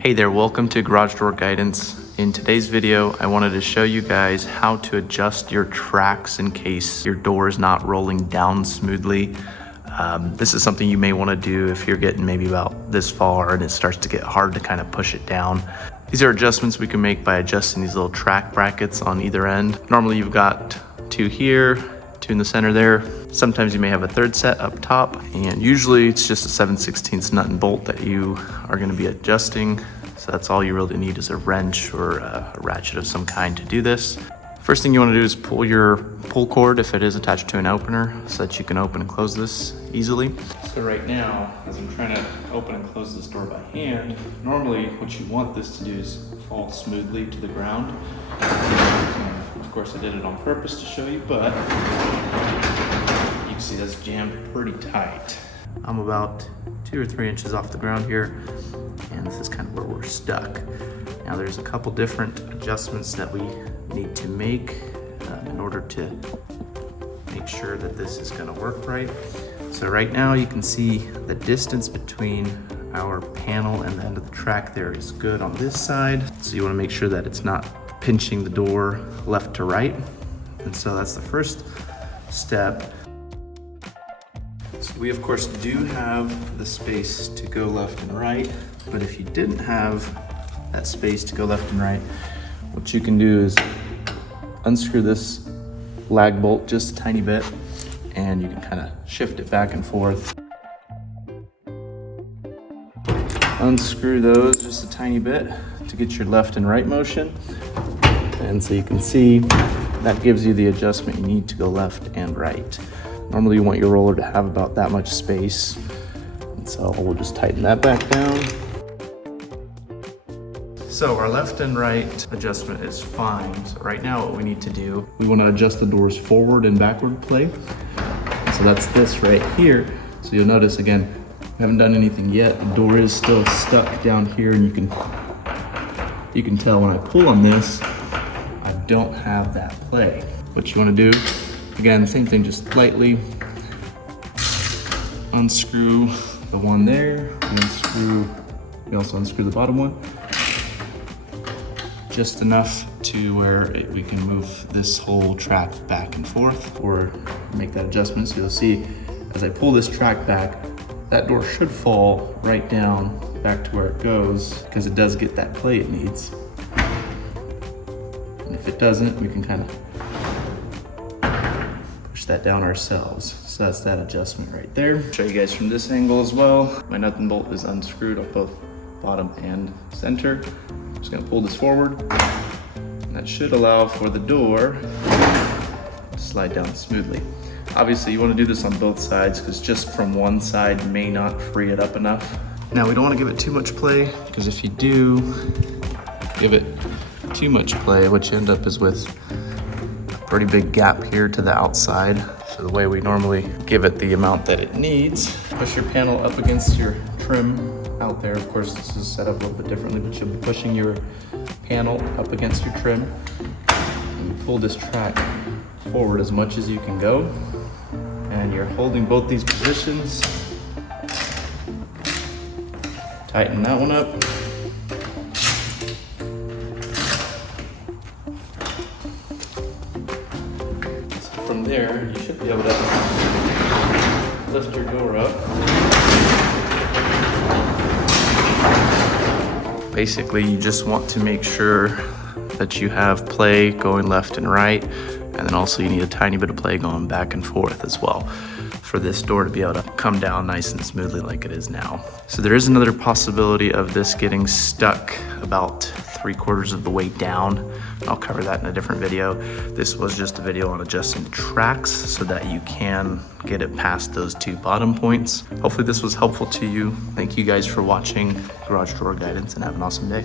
Hey there, welcome to Garage Door Guidance. In today's video, I wanted to show you guys how to adjust your tracks in case your door is not rolling down smoothly. This is something you may want to do if you're getting maybe about this far and it starts to get hard to kind of push it down. These are adjustments we can make by adjusting these little track brackets on either end. Normally you've got two here, two in the center there. Sometimes you may have a third set up top, and usually it's just a 7/16 nut and bolt that you are going to be adjusting. So that's all you really need is a wrench or a ratchet of some kind to do this. First thing you want to do is pull your pull cord if it is attached to an opener so that you can open and close this easily. So right now, as I'm trying to open and close this door by hand, normally what you want this to do is fall smoothly to the ground. Of course, I did it on purpose to show you, but you can see that's jammed pretty tight. I'm about 2 or 3 inches off the ground here, and this is kind of where we're stuck. Now there's a couple different adjustments that we need to make in order to make sure that this is going to work right. So right now you can see the distance between our panel and the end of the track there is good on this side. So you want to make sure that it's not pinching the door left to right. And so that's the first step. So we of course do have the space to go left and right, but if you didn't have that space to go left and right, what you can do is unscrew this lag bolt just a tiny bit, and you can kind of shift it back and forth. Unscrew those just a tiny bit to get your left and right motion. And so you can see that gives you the adjustment you need to go left and right. Normally you want your roller to have about that much space. And so we'll just tighten that back down. So our left and right adjustment is fine. So right now what we need to do, we want to adjust the door's forward and backward play. So that's this right here. So you'll notice again, we haven't done anything yet. The door is still stuck down here, and you can tell when I pull on this, I don't have that play. What you want to do, again, same thing, just lightly unscrew the one there, we also unscrew the bottom one, just enough to where we can move this whole track back and forth or make that adjustment. So you'll see as I pull this track back, that door should fall right down back to where it goes because it does get that play it needs. And if it doesn't, we can kind of push that down ourselves. So that's that adjustment right there. Show you guys from this angle as well. My nut and bolt is unscrewed on both bottom and center. I'm just gonna pull this forward, and that should allow for the door to slide down smoothly. Obviously you wanna do this on both sides because just from one side may not free it up enough. Now we don't wanna give it too much play, because if you do give it too much play, what you end up is with a pretty big gap here to the outside. So the way we normally give it the amount that it needs, push your panel up against your trim out there. Of course, this is set up a little bit differently, but you'll be pushing your panel up against your trim, and you pull this track forward as much as you can go, and you're holding both these positions. Tighten that one up. So from there, you should be able to lift your door up. Basically, you just want to make sure that you have play going left and right, and then also you need a tiny bit of play going back and forth as well for this door to be able to come down nice and smoothly like it is now. So there is another possibility of this getting stuck about 3/4 of the way down. I'll cover that in a different video. This was just a video on adjusting the tracks so that you can get it past those 2 bottom points. Hopefully this was helpful to you. Thank you guys for watching Garage Door Guidance, and have an awesome day.